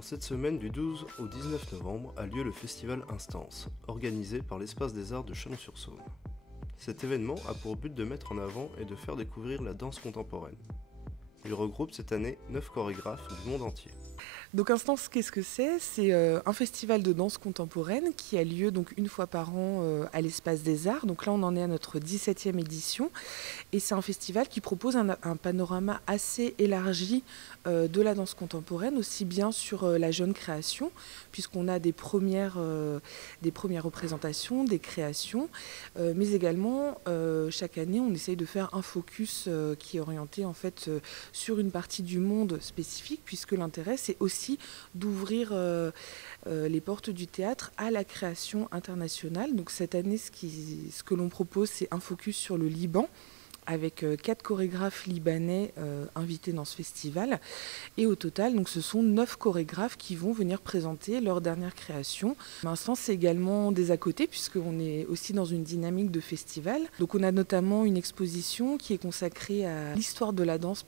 En cette semaine du 12 au 19 novembre a lieu le festival Instance, organisé par l'Espace des Arts de Chalon-sur-Saône. Cet événement a pour but de mettre en avant et de faire découvrir la danse contemporaine. Il regroupe cette année 9 chorégraphes du monde entier. Donc Instance, qu'est-ce que c'est? C'est un festival de danse contemporaine qui a lieu donc une fois par an à l'Espace des Arts. Donc là, on en est à notre 17e édition. Et c'est un festival qui propose un panorama assez élargi de la danse contemporaine, aussi bien sur la jeune création, puisqu'on a des premières représentations, des créations, mais également chaque année, on essaye de faire un focus qui est orienté en fait sur une partie du monde spécifique, puisque l'intérêt, c'est aussi d'ouvrir les portes du théâtre à la création internationale. Donc cette année, ce que l'on propose, c'est un focus sur le Liban, avec 4 chorégraphes libanais invités dans ce festival. Et au total, donc, ce sont 9 chorégraphes qui vont venir présenter leur dernière création. L'instant, c'est également des à côté, puisqu'on est aussi dans une dynamique de festival. Donc on a notamment une exposition qui est consacrée à l'histoire de la danse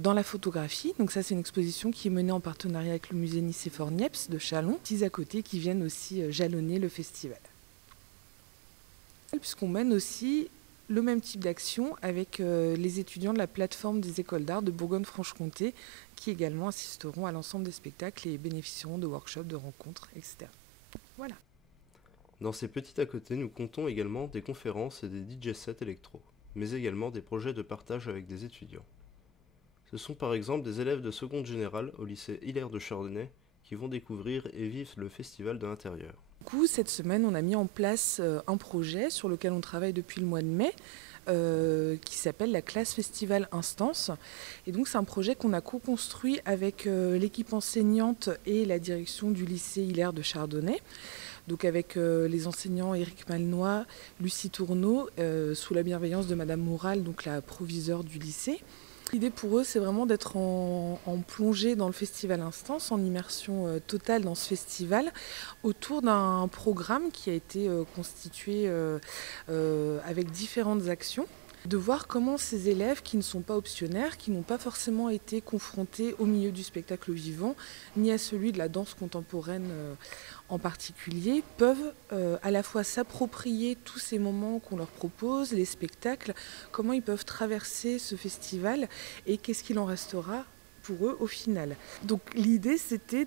dans la photographie. Donc ça, c'est une exposition qui est menée en partenariat avec le musée Nicéphore-Niepce de Châlons. 6 à côté qui viennent aussi jalonner le festival. Puisqu'on mène aussi le même type d'action avec les étudiants de la plateforme des écoles d'art de Bourgogne-Franche-Comté qui également assisteront à l'ensemble des spectacles et bénéficieront de workshops, de rencontres, etc. Voilà. Dans ces petits à côté, nous comptons également des conférences et des DJ sets électro, mais également des projets de partage avec des étudiants. Ce sont par exemple des élèves de seconde générale au lycée Hilaire de Chardonnay qui vont découvrir et vivre le festival de l'intérieur. Du coup, cette semaine, on a mis en place un projet sur lequel on travaille depuis le mois de mai, qui s'appelle la classe festival Instance. Et donc c'est un projet qu'on a co-construit avec l'équipe enseignante et la direction du lycée Hilaire de Chardonnay. Donc avec les enseignants Éric Malnois, Lucie Tourneau, sous la bienveillance de Madame Moural, donc la proviseure du lycée. L'idée pour eux, c'est vraiment d'être en plongée dans le festival Instance, en immersion totale dans ce festival, autour d'un programme qui a été constitué avec différentes actions. De voir comment ces élèves qui ne sont pas optionnaires, qui n'ont pas forcément été confrontés au milieu du spectacle vivant, ni à celui de la danse contemporaine en particulier, peuvent à la fois s'approprier tous ces moments qu'on leur propose, les spectacles, comment ils peuvent traverser ce festival et qu'est-ce qu'il en restera pour eux au final. Donc l'idée c'était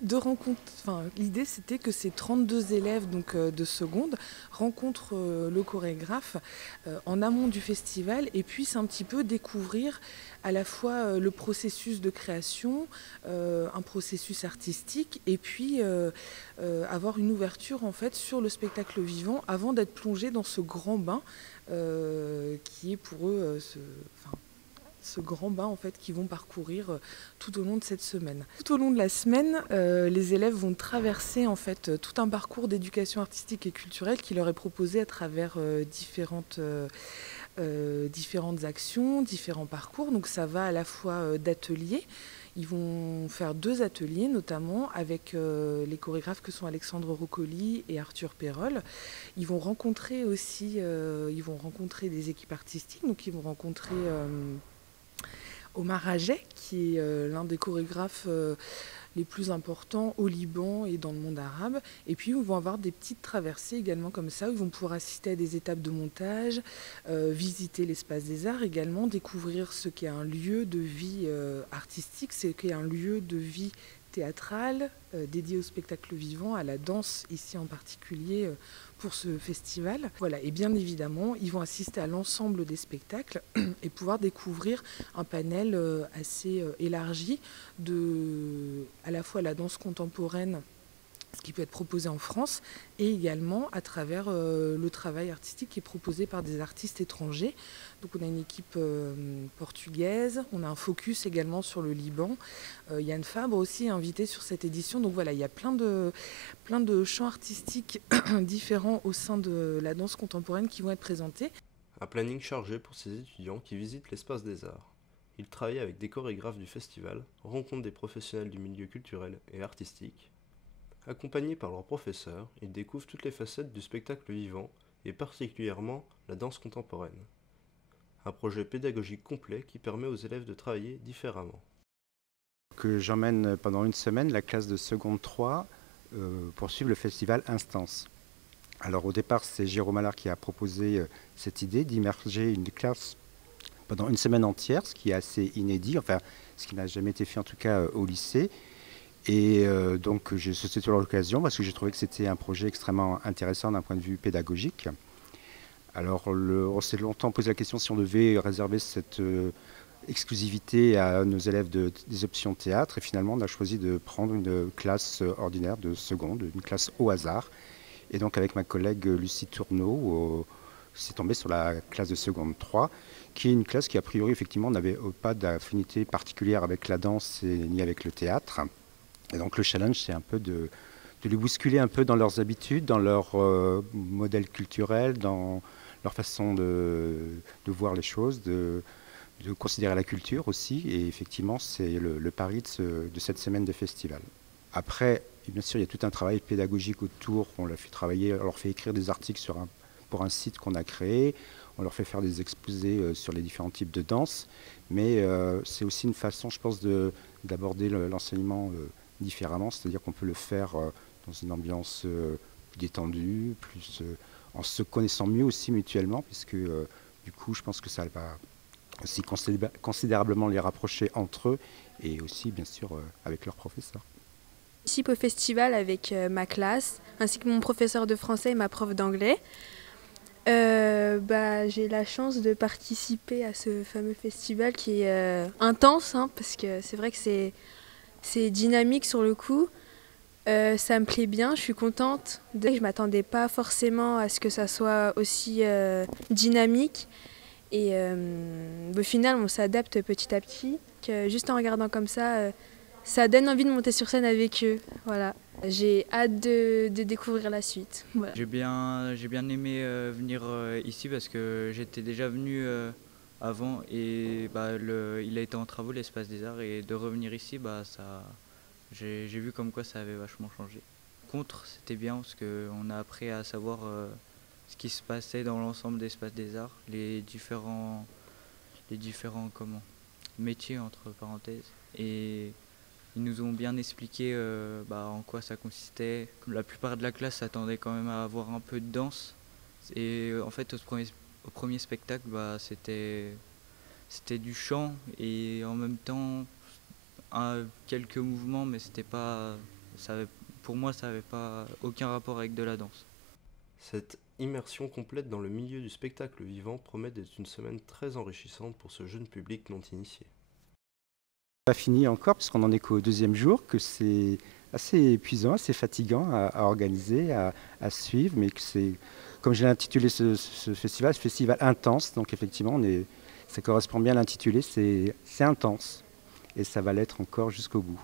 que ces 32 élèves de seconde rencontrent le chorégraphe en amont du festival et puissent un petit peu découvrir à la fois le processus de création, un processus artistique et puis avoir une ouverture en fait sur le spectacle vivant avant d'être plongé dans ce grand bain qui est pour eux ce grand bain en fait qu'ils vont parcourir tout au long de cette semaine. Tout au long de la semaine, les élèves vont traverser en fait tout un parcours d'éducation artistique et culturelle qui leur est proposé à travers différentes actions, différents parcours. Donc ça va à la fois d'ateliers. Ils vont faire 2 ateliers, notamment avec les chorégraphes que sont Alexandre Roccoli et Arthur Perrol. Ils vont rencontrer aussi, des équipes artistiques. Donc ils vont rencontrer Omar Ajet, qui est l'un des chorégraphes les plus importants au Liban et dans le monde arabe. Et puis, ils vont avoir des petites traversées également comme ça, où ils vont pouvoir assister à des étapes de montage, visiter l'espace des arts également, découvrir ce qu'est un lieu de vie artistique, ce qu'est un lieu de vie théâtrale, dédié au spectacle vivant, à la danse ici en particulier pour ce festival. Voilà. Et bien évidemment, ils vont assister à l'ensemble des spectacles et pouvoir découvrir un panel assez élargi de à la fois la danse contemporaine, ce qui peut être proposé en France, et également à travers le travail artistique qui est proposé par des artistes étrangers. Donc on a une équipe portugaise, on a un focus également sur le Liban. Yann Fabre aussi est invité sur cette édition. Donc voilà, il y a plein de champs artistiques différents au sein de la danse contemporaine qui vont être présentés. Un planning chargé pour ces étudiants qui visitent l'espace des arts. Ils travaillent avec des chorégraphes du festival, rencontrent des professionnels du milieu culturel et artistique. Accompagnés par leurs professeurs, ils découvrent toutes les facettes du spectacle vivant et particulièrement la danse contemporaine. Un projet pédagogique complet qui permet aux élèves de travailler différemment. j'emmène pendant une semaine la classe de seconde 3 pour suivre le festival Instance. Alors au départ, c'est Jérôme Allard qui a proposé cette idée d'immerger une classe pendant une semaine entière, ce qui est assez inédit, enfin ce qui n'a jamais été fait en tout cas au lycée. Et donc j'ai sauté sur l'occasion parce que j'ai trouvé que c'était un projet extrêmement intéressant d'un point de vue pédagogique. Alors on s'est longtemps posé la question si on devait réserver cette exclusivité à nos élèves des options théâtre, et finalement on a choisi de prendre une classe ordinaire de seconde, une classe au hasard. Et donc avec ma collègue Lucie Tourneau, c'est tombé sur la classe de seconde 3, qui est une classe qui a priori effectivement n'avait pas d'affinité particulière avec la danse ni avec le théâtre. Et donc le challenge, c'est un peu de les bousculer un peu dans leurs habitudes, dans leur modèle culturel, dans leur façon de voir les choses, de considérer la culture aussi. Et effectivement, c'est le pari de cette semaine de festival. Après, bien sûr, il y a tout un travail pédagogique autour. On leur fait travailler, on leur fait écrire des articles pour un site qu'on a créé. On leur fait faire des exposés sur les différents types de danse. Mais c'est aussi une façon, je pense, d'aborder l'enseignement différemment. C'est-à-dire qu'on peut le faire dans une ambiance plus détendue, en se connaissant mieux aussi mutuellement, puisque du coup, je pense que ça va aussi considérablement les rapprocher entre eux et aussi, bien sûr, avec leurs professeurs. Je participe au festival avec ma classe, ainsi que mon professeur de français et ma prof d'anglais. J'ai la chance de participer à ce fameux festival qui est intense, parce que c'est vrai que c'est dynamique sur le coup. Ça me plaît bien, je suis contente. Je ne m'attendais pas forcément à ce que ça soit aussi dynamique. Et au final, on s'adapte petit à petit. Juste en regardant comme ça, ça donne envie de monter sur scène avec eux. Voilà. J'ai hâte de découvrir la suite. Voilà. J'ai bien aimé venir ici parce que j'étais déjà venu avant et il a été en travaux l'espace des arts, et de revenir ici, j'ai vu comme quoi ça avait vachement changé. C'était bien parce qu'on a appris à savoir ce qui se passait dans l'ensemble d'espace des arts, les différents métiers entre parenthèses, et ils nous ont bien expliqué en quoi ça consistait. La plupart de la classe s'attendait quand même à avoir un peu de danse, et en fait au premier spectacle c'était du chant et en même temps quelques mouvements, mais pour moi ça n'avait pas aucun rapport avec de la danse. Cette immersion complète dans le milieu du spectacle vivant promet d'être une semaine très enrichissante pour ce jeune public non initié. Pas fini encore, puisqu'on en est qu'au deuxième jour, que c'est assez épuisant, assez fatigant à organiser, à suivre, mais que c'est, comme j'ai intitulé ce festival intense, donc effectivement ça correspond bien à l'intitulé, c'est intense, et ça va l'être encore jusqu'au bout.